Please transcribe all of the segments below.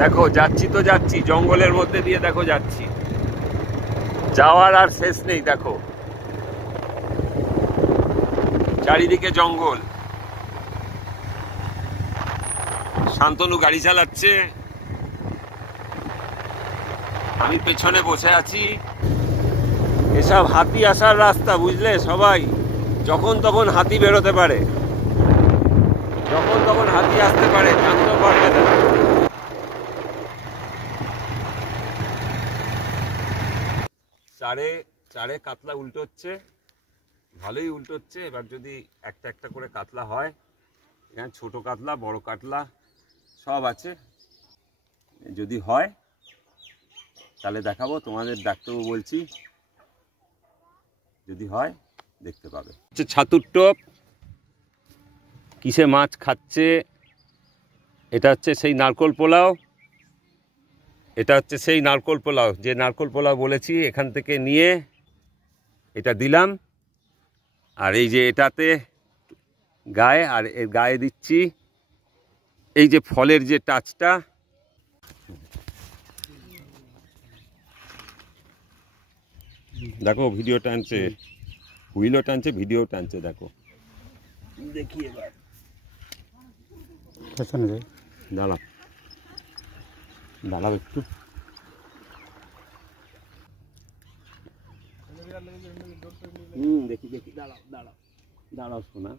দেখো যাচ্ছি তো যাচ্ছি, জঙ্গলের মধ্যে দিয়ে দেখো যাচ্ছি, যাওয়ার আর শেষ নেই। দেখো চারিদিকে জঙ্গল। শান্তনু গাড়ি চালাচ্ছে, আমি পেছনে বসে আছি। এসব হাতি আসার রাস্তা, বুঝলে সবাই। যখন তখন হাতি বেরোতে পারে, যখন তখন হাতি আসতে পারে, জানতে পারবে না। চারে চারে কাতলা উল্টোচ্ছে, ভালোই উল্টোচ্ছে। এবার যদি একটা একটা করে কাতলা হয়, এখানে ছোট কাতলা বড় কাতলা সব আছে। যদি হয় তাহলে দেখাবো তোমাদের, ডাক্তারবাবু বলছি, যদি হয় দেখতে পাবে। হচ্ছে ছাতুর টোপ, কিসে মাছ খাচ্ছে। এটা হচ্ছে সেই নারকোল পোলাও, এটা হচ্ছে সেই নারকোল পোলাও, যে নারকোল পোলাও বলেছি এখান থেকে নিয়ে এটা দিলাম। আর এই যে এটাতে গায়ে, আর এর গায়ে দিচ্ছি এই যে ফলের যে টাচটা। দেখো ভিডিও টানছে, হুইলও টানছে, ভিডিও টানছে। দেখো দেখি এবার, দাঁড়াও দাঁড়াও একটু। দেখি দেখি, দাঁড়াও দাঁড়াও দাঁড়াও শোনা।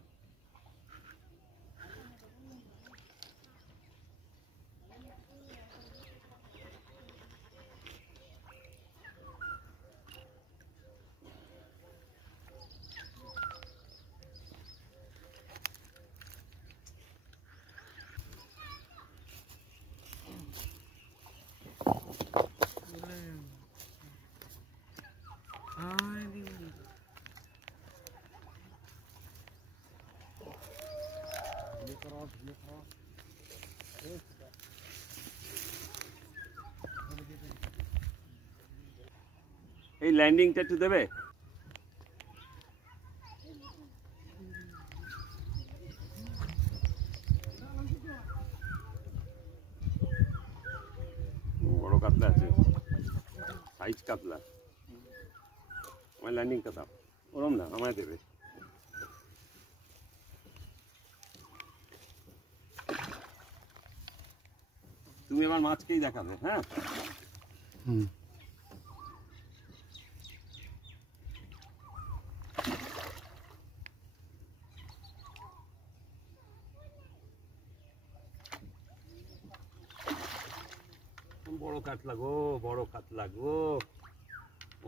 এই ল্যান্ডিংটা একটু দেবে। বড় কাতলা আছে, সাইজ কাতলা। আমার ল্যান্ডিংটা দাও, ওরম না, আমায় দেবে। তুমি এবার মাছকেই দেখাবে। হ্যাঁ, বড় কাতলা গো, বড় কাতলা গো,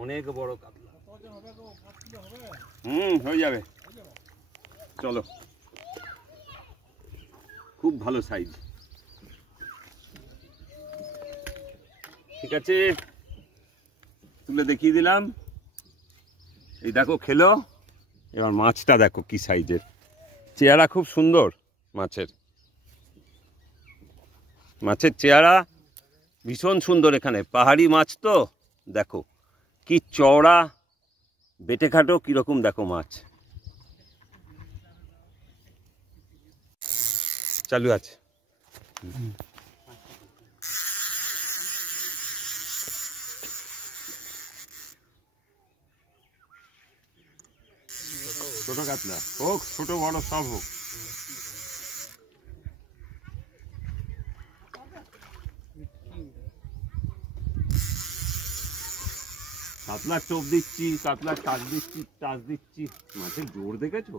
অনেক বড় কাতলা। হয়ে যাবে, চলো। খুব ভালো সাইজ। ঠিক আছে, তুলে দেখিয়ে দিলাম। এই দেখো খেলো। এবার মাছটা দেখো কি সাইজের, চেহারা খুব সুন্দর মাছের। মাছের চেহারা ভীষণ সুন্দর। এখানে পাহাড়ি মাছ তো, দেখো কি চওড়া, বেটে খাটো কিরকম, দেখো মাছ চালু আছে। ছোট কাতলা হোক, ছোট বড় সব হোক। কাতলার টোপ দিচ্ছি, কাতলার টাচ দিচ্ছি, টাচ দিচ্ছি। মাছের জোর দেখেছো,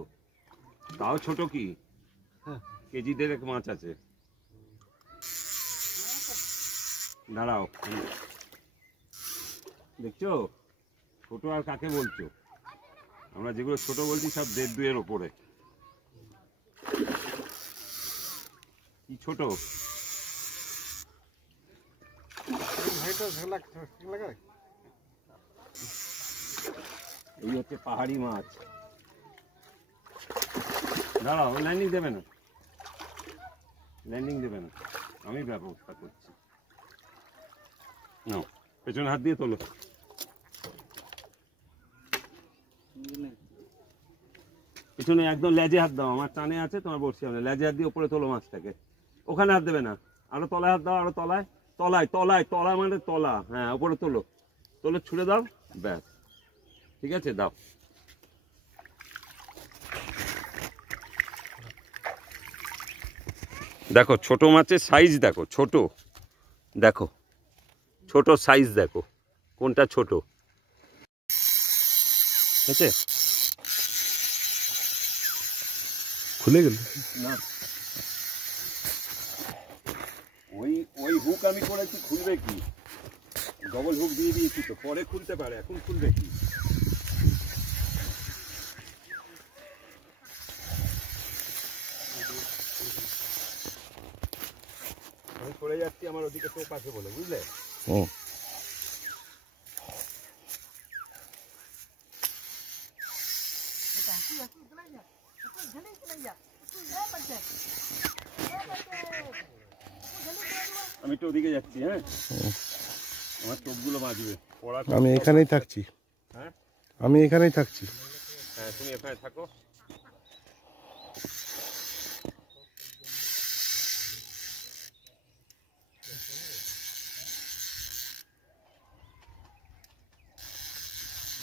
তাও ছোট কি কেজি দেড়েক মাছ আছে। দাঁড়াও, দেখছো ছোট আর কাকে বলছো? আমরা যেগুলো ছোট বলছি সব 1.5-2 এর ওপরে। কি ছোট, এই হচ্ছে পাহাড়ি মাছ। দাঁড়াও, ল্যান্ডিং দেবে না, ল্যান্ডিং দেবে না, আমি ব্যবস্থা করছি। নাও, পেছনে হাত দিয়ে তোলো। পিছনে একদম লেজে হাত দাও, আমার টানে আছে তোমার বড়শি হবে, লেজে হাত দিয়ে উপরে তোলো মাছটাকে, ওখানে হাত দেবে না, আরো তলায় হাত দাও, আরো তলায়, তলায় তলায় তলা মানে তলা, হ্যাঁ উপরে তোলো, তোলে ছুড়ে দাও, ব্যাস ঠিক আছে, দাও। দেখো ছোট মাছের সাইজ দেখো, ছোট দেখো, ছোট সাইজ দেখো কোনটা ছোট, ঠিক আছে। খুলে গেল না ওই ওই হুক আমি করেছি, খুলবে কি, ডবল হুক দিয়ে দিয়েছি তো, পরে খুলতে পারে, এখন খুলবে কি। আমি চলে যাচ্ছি আমার ওদিকে টোপ আছে বলে, বুঝলে। আমি তো ওদিকে যাচ্ছি, হ্যাঁ আমার টোপগুলো বাজবে, আমি এখানেই থাকছি। হ্যাঁ আমি এখানেই থাকছি। হ্যাঁ তুমি এখানে থাকো।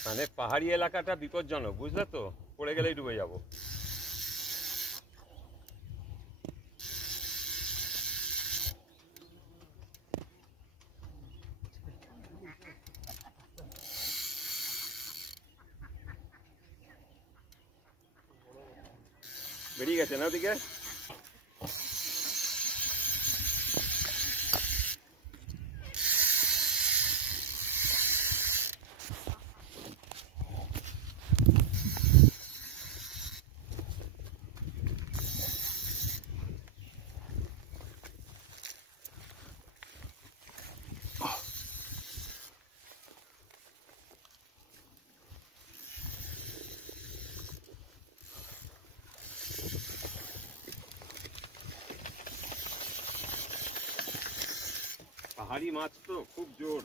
মানে পাহাড়ি এলাকাটা বিপজ্জনক, বুঝলে তো, পড়ে গেলেই ডুবে যাব। বেরিয়ে গেছে না ওদিকে। পাহাড়ি মাছ তো খুব জোর।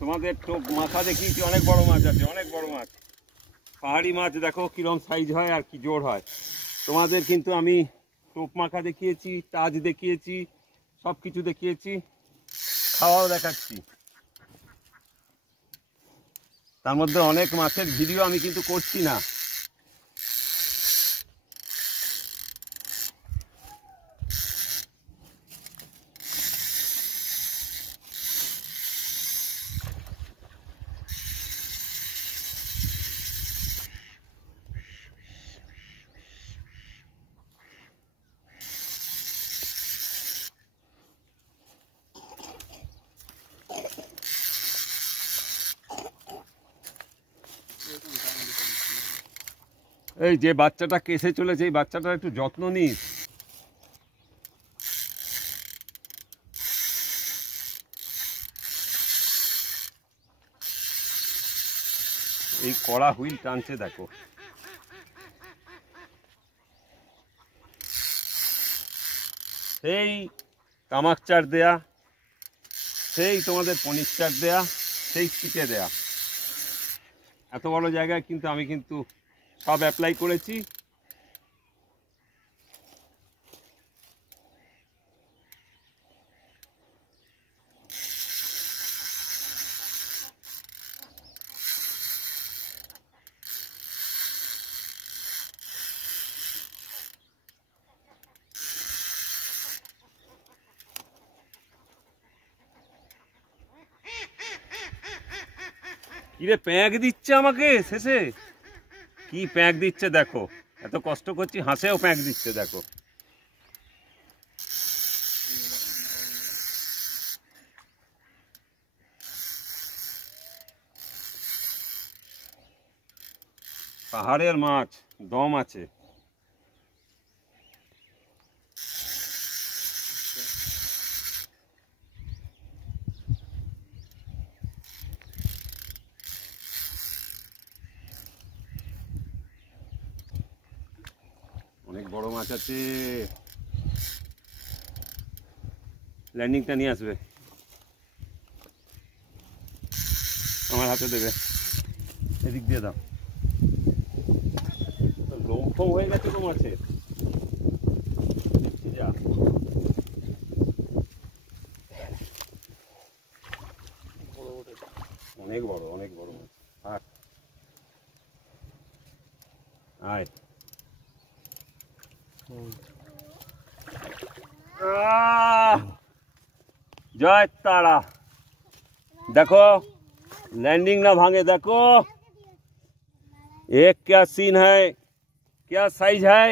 তোমাদের টোপ মাথা দেখিয়েছি, অনেক বড় মাছ আছে, অনেক বড় মাছ। পাহাড়ি মাছ দেখো কিরম সাইজ হয় আর কি জোর হয়। তোমাদের কিন্তু আমি টোপ মাখা দেখিয়েছি, তাজ দেখিয়েছি, সব কিছু দেখিয়েছি, খাওয়াও দেখাচ্ছি। তার মধ্যে অনেক মাছের ভিডিও আমি কিন্তু করছি না। এই যে বাচ্চাটা কেসে চলেছে, এই বাচ্চাটার একটু যত্ন নিস। এই কড়া হুইল টানছে দেখো। সেই তামাক চার দেয়া, সেই তোমাদের পনির চার দেয়া, সেই ছিটে দেয়া, এত বড় জায়গায় কিন্তু আমি কিন্তু সব অ্যাপ্লাই করেছি। কিরে প্যাঁক দিচ্ছে আমাকে শেষে, কি প্যাঁক দিচ্ছে দেখো, এত কষ্ট করছি হাসেও প্যাঁক দিচ্ছে দেখো। পাহাড়ের মাছ। দম আছে। অনেক বড় মাছ আছে। ল্যান্ডিংটা নিয়ে আসবে, আমার হাতে দেবে, এদিক দিয়ে দাও। লোম হয়ে গেছে তো মাছের। যা অনেক বড়, অনেক বড় মাছ। থাক, আয়। জয় तारा। देखो लैंडिंग ना भांगे, देखो एक क्या सीन है, क्या साइज है।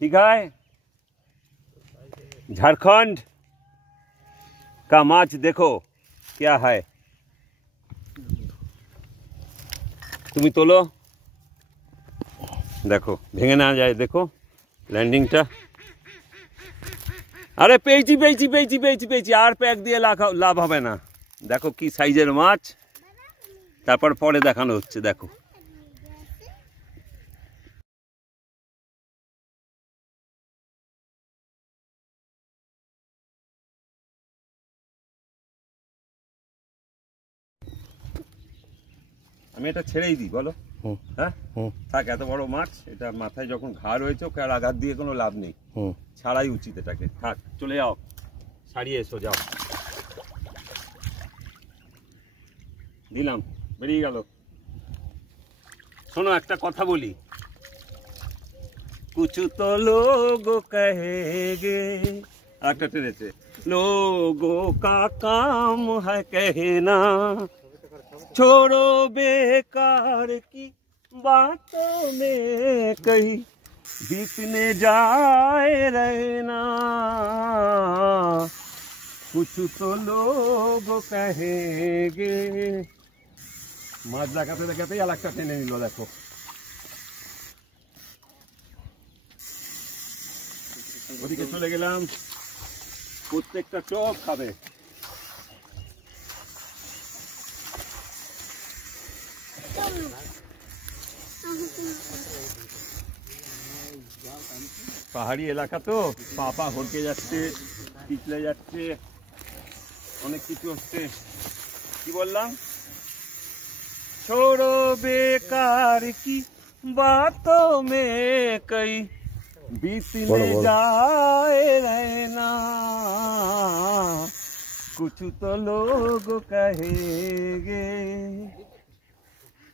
ठीक है, झारखंड का माछ देखो क्या है। তুমি তোলো, দেখো ভেঙে না যায়। দেখো ল্যান্ডিংটা। আরে পেয়েছি পেয়েছি পেয়েছি পেয়েছি পেয়েছি, আর প্যাক দিয়ে লাভ হবে না। দেখো কি সাইজের মাছ, তারপর পরে দেখানো হচ্ছে। দেখো আমি এটা ছেড়েই দিই, বলো? হ্যাঁ থাক, এত বড় মাছ, এটা মাথায় যখন ঘা রয়েছে ওকে আর আঘাত দিয়ে কোনো লাভ নেই, ছাড়াই উচিত এটাকে। থাক, চলে যাও, ছাড়িয়ে এসো, যাও। দিলাম, বেরিয়ে গেল। শোনো একটা কথা বলি, কুছ তো লোগো কহেগে, একটা টেনেছে, লোগো কা কাম হ্যায় कहना, छोड़ो बेकार की बातों में कहीं बीतने जाए रहना, कुछ तो लोग कहेंगे। माछ देखाते देखाते आरेकटा टेने निल। देखो ওদিকে চলে গেলাম, প্রত্যেকটা চোখ খাবে। পাহাড়ি এলাকা তো, পা হড়কে যাচ্ছে, পিছলে যাচ্ছে, অনেক কিছু হচ্ছে। কি বললাম? छोड़ो बेकार की बातों में कई बीतने जाए रहना, कुछ तो लोग कहेंगे।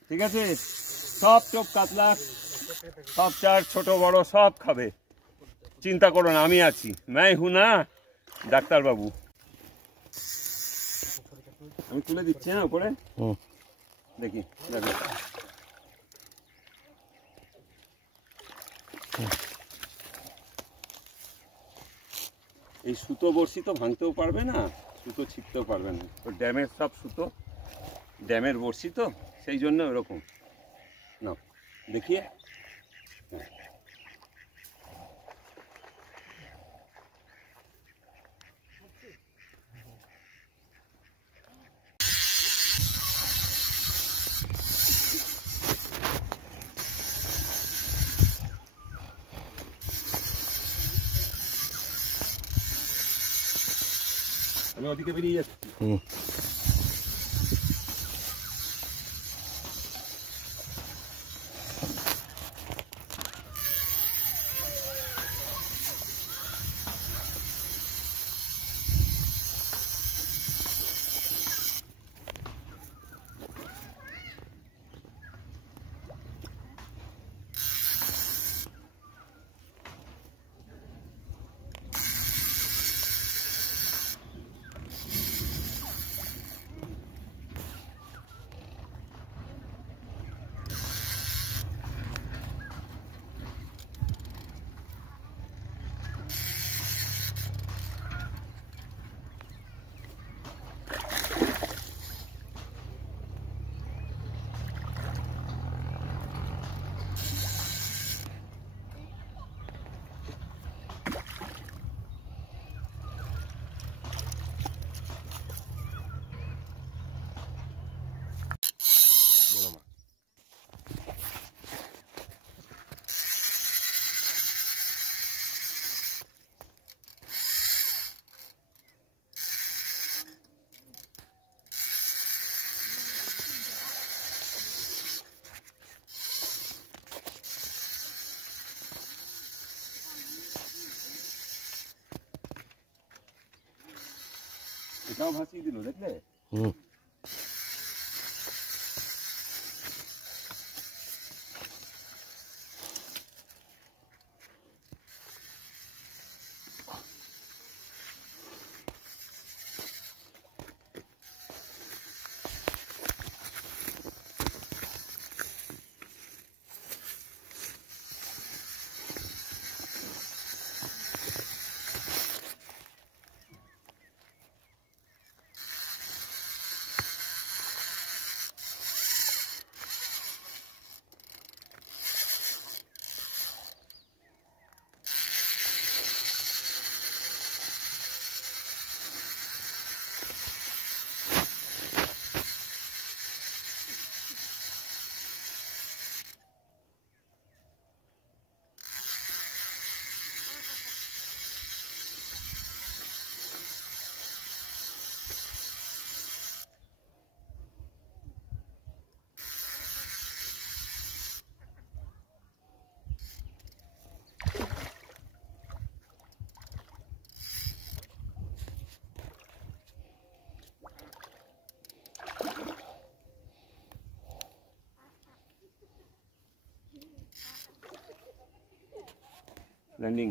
ঠিক আছে, সব চোখ কাতলা, সব চার ছোট বড় সব খাবে, চিন্তা করো না, আমি আছি। मैं हूं ना ডাক্তারবাবু। আমি তুলে দিচ্ছি না উপরে, দেখি দেখো। এই সুতো বড়শি তো ভাঙতেও পারবে না, সুতো ছিঁড়তেও পারবে না, তো ড্যামের সব সুতো, ড্যামের বড়শি তো, সেই জন্য এরকম। না দেখিয়ে আমি ওদিকে বেরিয়ে যাচ্ছি। এটাও ভাসিয়ে দিল, দেখলে? হুম। ল্যান্ডিং।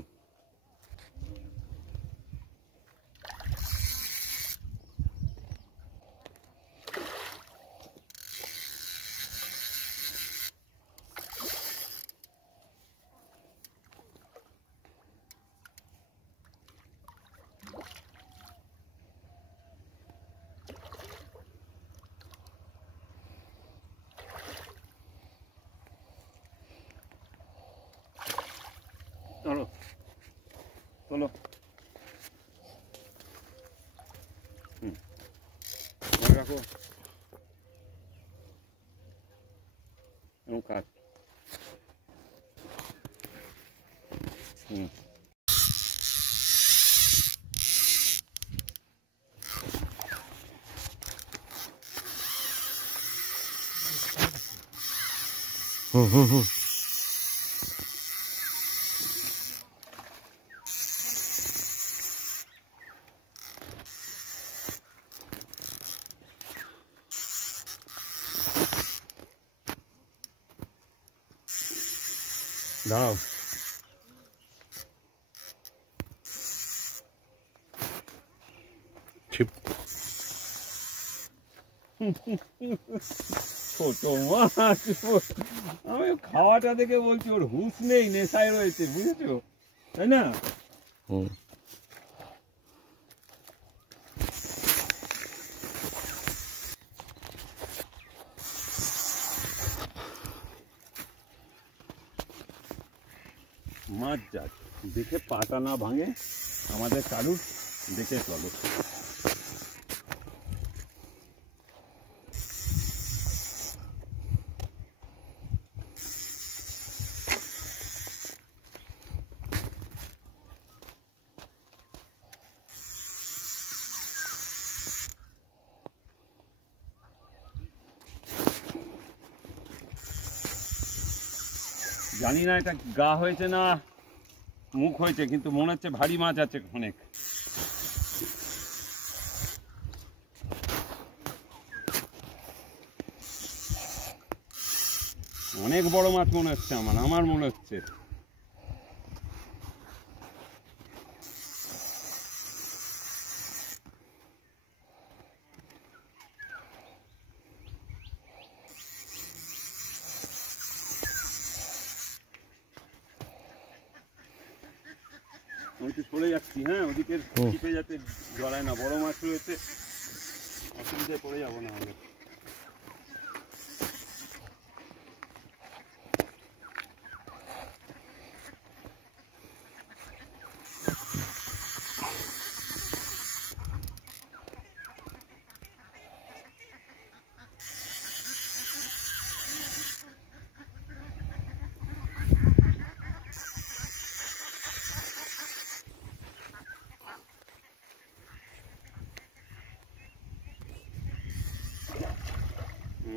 চলো চলো, মনে রাখো কাজ। হুম হুম হুম। দাও। ছিপ। ছোট মাছ, আমি খাওয়াটা দেখে বলছি ওর হুঁশ নেই, নেশায় রয়েছে, বুঝেছো, তাই না? হুম। মাছ যাক, দেখে পাটা না ভাঙে আমাদের কারুর, দেখে চলো। জানি না এটা গা হয়েছে না মুখ হয়েছে, কিন্তু মনে হচ্ছে ভারী মাছ আছে অনেক। অনেক বড় মাছ মনে হচ্ছে আমার মনে হচ্ছে। আমি তো চলে যাচ্ছি, হ্যাঁ, ওদিকের ছিপে যাতে জড়ায় না, বড় মাছ রয়েছে, অসুবিধায় পড়ে যাবো না হলে।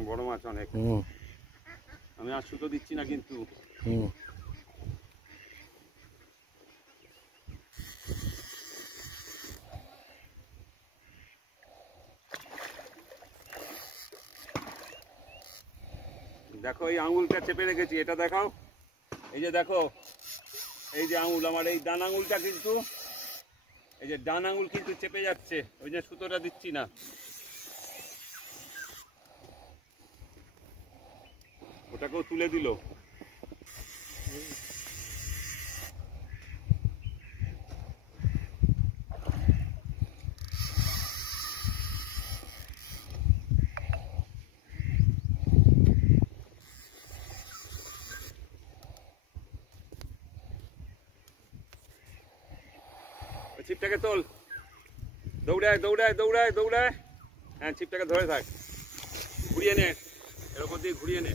বড় মাছ অনেক। আমি আর সুতো দিচ্ছি না কিন্তু। দেখো এই আঙুলটা চেপে রেখেছি, এটা দেখাও। এই যে দেখো, এই যে আঙুল, আমার এই ডান আঙুলটা কিন্তু, এই যে ডান আঙুল কিন্তু চেপে যাচ্ছে, ওই যে সুতোটা দিচ্ছি না। ওটাকেও তুলে দিল। ছিপটাকে তোল, দৌড়ায় দৌড়ায় দৌড়ায় দৌড়ায়। হ্যাঁ, ছিপটাকে ধরে থাক, ঘুরিয়ে নে, এর ওপর দিয়ে ঘুরিয়ে নে।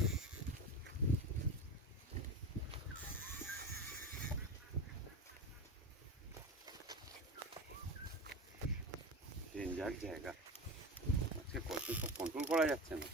ডেঞ্জার জায়গা, আজকে কত সব কন্ট্রোল করা যাচ্ছে না।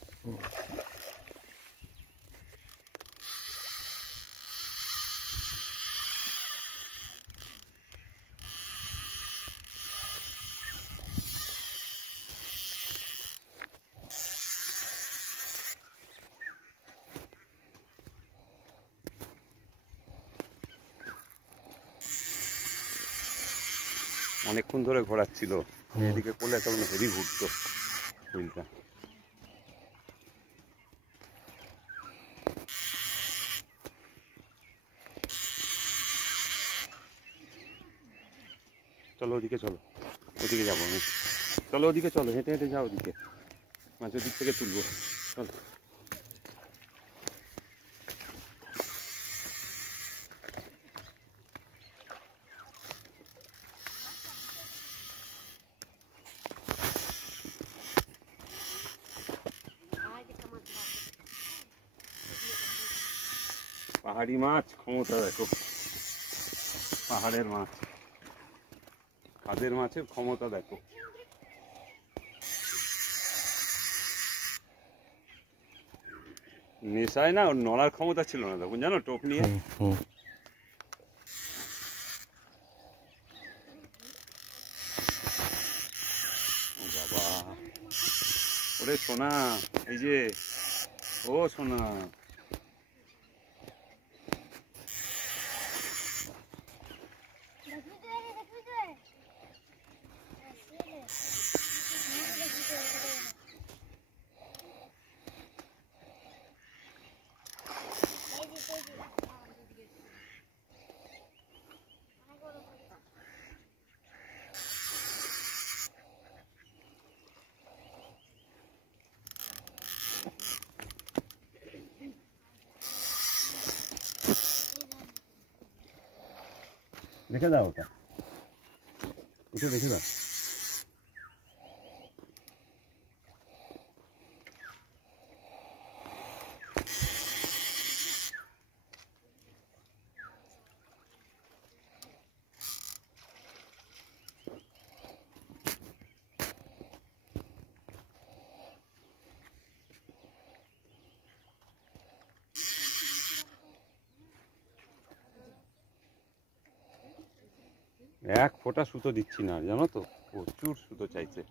অনেকক্ষণ ধরে ঘোরাচ্ছিল, এদিকে করলে তখন হেভি ঘুরতো হুইলটা। চলো ওদিকে, চলো ওদিকে যাবো আমি, চলো ওদিকে, চলো হেঁটে হেঁটে যাও ওদিকে, মাঝের দিক থেকে তুলবো, চলো। পাহাড়ি মাছ ক্ষমতা দেখো, পাহাড়ের মাছ, খাদের মাছের ক্ষমতা দেখো। নেশায় না ওর নড়ার ক্ষমতা ছিল না তখন, জানো, টোপ নিয়ে। ও বাবা, ওরে সোনা, এই যে, ও সোনা, দেখে দাও ওটা, ওটা দেখে দাও। এক ফোঁটা সুতো দিচ্ছি না, জানো তো, প্রচুর সুতো চাইছে।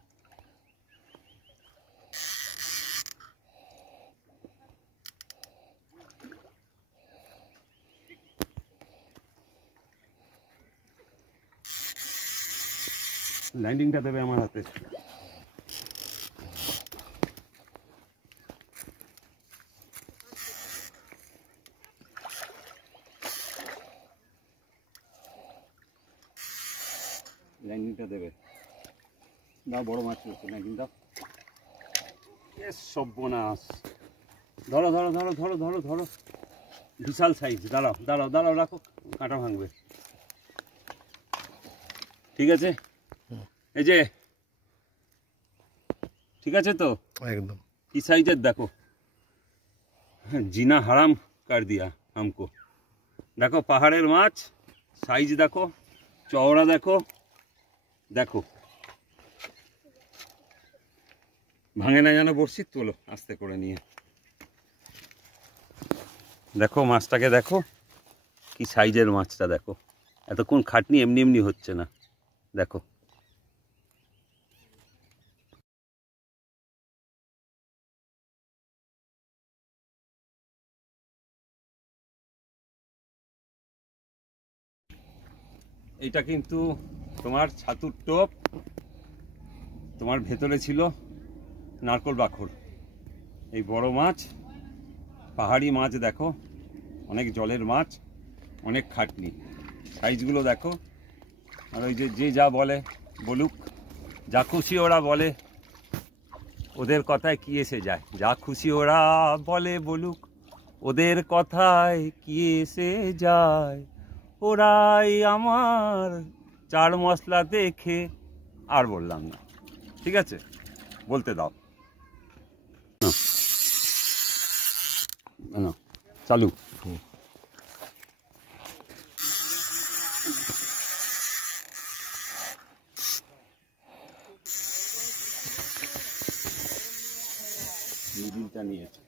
ল্যান্ডিংটা দেবে আমার হাতে। ল্যান্ডিংটা দেবে, দাও, বড় মাছ রয়েছে, ল্যান্ডিং দাও। সর্বনাশ, ধরো ধরো ধরো ধরো ধরো ধরো, বিশাল সাইজ। দাঁড়াও দাঁড়াও দাঁড়াও, রাখো, কাঁটা ভাঙবে। ঠিক আছে, এই যে, ঠিক আছে তো, একদম কি সাইজের দেখো, জিনা হারাম কার দিয়া হামকো। দেখো পাহাড়ের মাছ, সাইজ দেখো, চওড়া দেখো, দেখো ভাঙে না যেন বড়শি। তোলো আস্তে করে নিয়ে, দেখো মাছটাকে, দেখো কি সাইজের মাছটা, দেখো এতক্ষণ খাটনি এমনি এমনি হচ্ছে না, দেখো। এটা কিন্তু তোমার ছাতুর টোপ, তোমার ভেতরে ছিল নারকোল বাখর। এই বড় মাছ, পাহাড়ি মাছ দেখো, অনেক জলের মাছ, অনেক খাটনি, সাইজগুলো দেখো। আর ওই যে যা বলে বলুক, যা খুশি ওরা বলে, ওদের কথায় কি এসে যায়? যা খুশি ওরা বলে বলুক, ওদের কথায় কি এসে যায়? ওরাই আমার চার মশলা দেখে। আর বললাম না, ঠিক আছে, বলতে দাও। না, চালু। মিডিলটা নিয়েছে।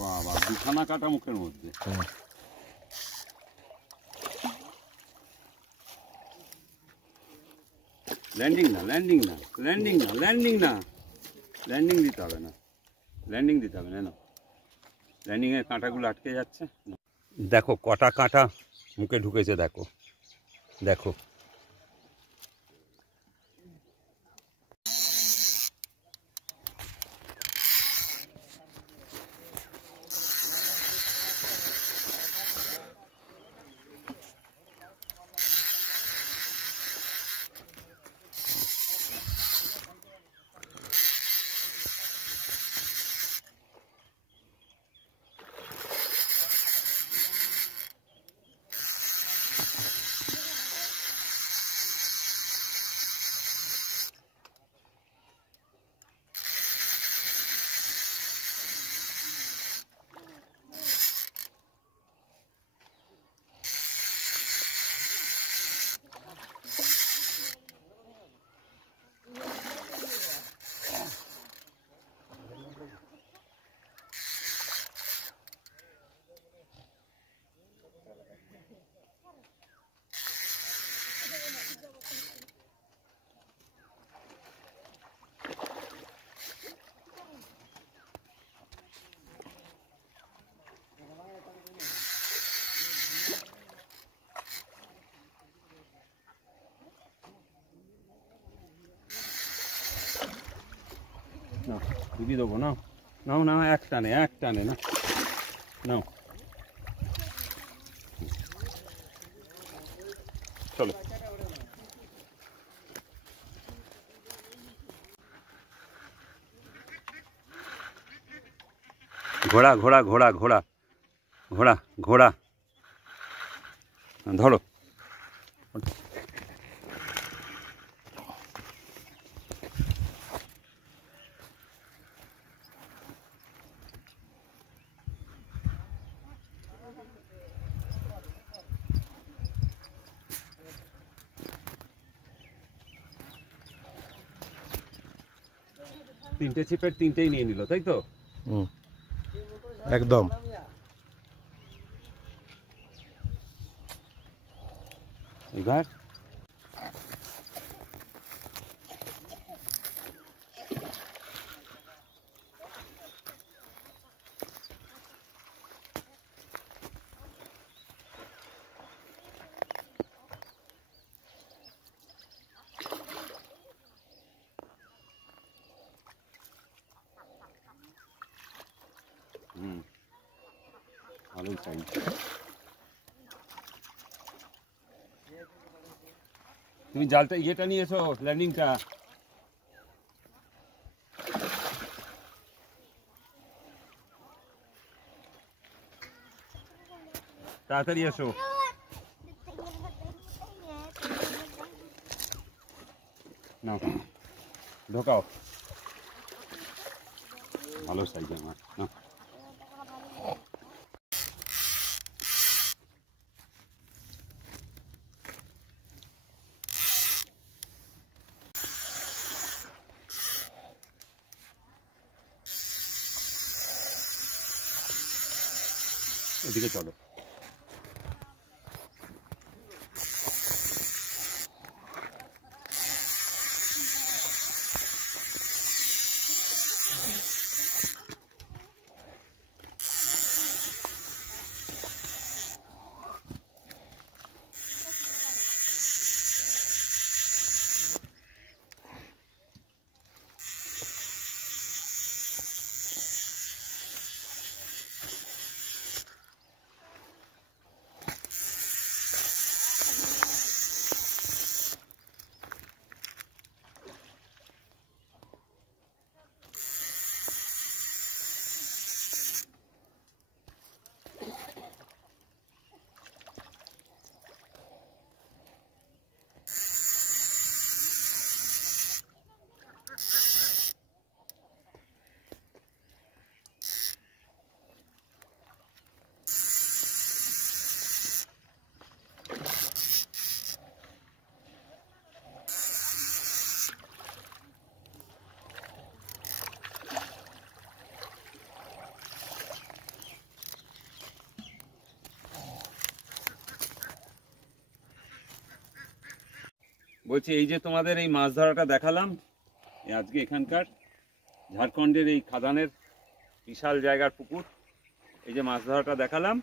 বাবা, দুখানা কাটা মুখের মধ্যে। ল্যান্ডিং না, ল্যান্ডিং না, ল্যান্ডিং না, ল্যান্ডিং না, ল্যান্ডিং দিতে হবে না, ল্যান্ডিং দিতে হবে না। ল্যান্ডিংয়ের কাঁটাগুলো আটকে যাচ্ছে। দেখো কটা কাঁটা মুখে ঢুকেছে, দেখো দেখো। না, ডুবিয়ে দেবো না। নাও না, এক টানে, এক টানে না, নাও। চলো, ঘোড়া ঘোড়া ঘোড়া ঘোড়া ঘোড়া ঘোড়া ধরো। তিনটে ছিপের তিনটেই নিয়ে নিল, তাই তো? একদম। এবার ভালোই চাই। তুমি জালটা ইয়েটা নিয়ে এসো, ল্যান্ডিংটা। তাড়াতাড়ি এসো। নাও ঢোকাও, ভালো সাইজ আমার। না এদিকে চলো। বলছি এই যে তোমাদের এই মাছ ধরাটা দেখালাম আজকে, এখানকার ঝাড়খণ্ডের এই খাদানের বিশাল জায়গার পুকুর, এই যে মাছ ধরাটা দেখালাম,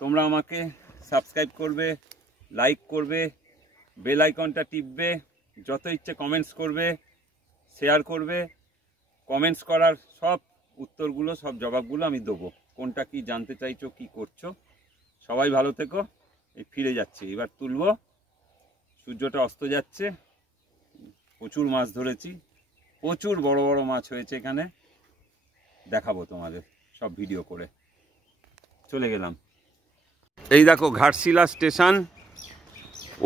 তোমরা আমাকে সাবস্ক্রাইব করবে, লাইক করবে, বেল আইকনটা টিপবে, যত ইচ্ছে কমেন্টস করবে, শেয়ার করবে। কমেন্টস করার সব উত্তরগুলো, সব জবাবগুলো আমি দেবো। কোনটা কি জানতে চাইছো, কি করছো। সবাই ভালো থেকো। এই ফিরে যাচ্ছি, এবার তুলবো। সূর্যটা অস্ত যাচ্ছে। প্রচুর মাছ ধরেছি, প্রচুর বড় বড় মাছ হয়েছে এখানে, দেখাবো তোমাদের সব ভিডিও করে। চলে গেলাম। এই দেখো ঘাটশিলা স্টেশন।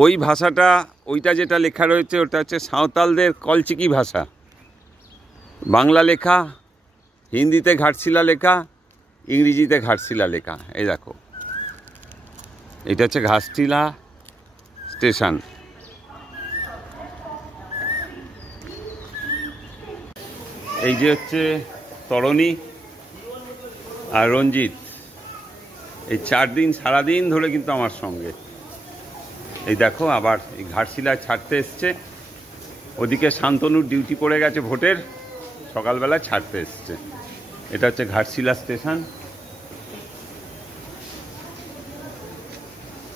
ওই ভাষাটা, ওইটা যেটা লেখা রয়েছে ওটা হচ্ছে সাঁওতালদের কলচিকি ভাষা। বাংলা লেখা, হিন্দিতে ঘাটশিলা লেখা, ইংরেজিতে ঘাটশিলা লেখা। এই দেখো, এটা হচ্ছে ঘাটশিলা স্টেশন। এই যে হচ্ছে তরণী আর রঞ্জিত, এই 4 দিন সারাদিন ধরে কিন্তু আমার সঙ্গে। এই দেখো আবার এই ঘাটশিলায় ছাড়তে এসছে। ওদিকে শান্তনুর ডিউটি পড়ে গেছে ভোটের, সকালবেলায় ছাড়তে এসছে। এটা হচ্ছে ঘাটশিলা স্টেশন।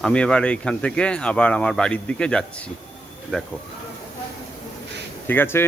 আমি এবার এইখান থেকে আবার আমার বাড়ির দিকে যাচ্ছি। দেখো, ঠিক আছে।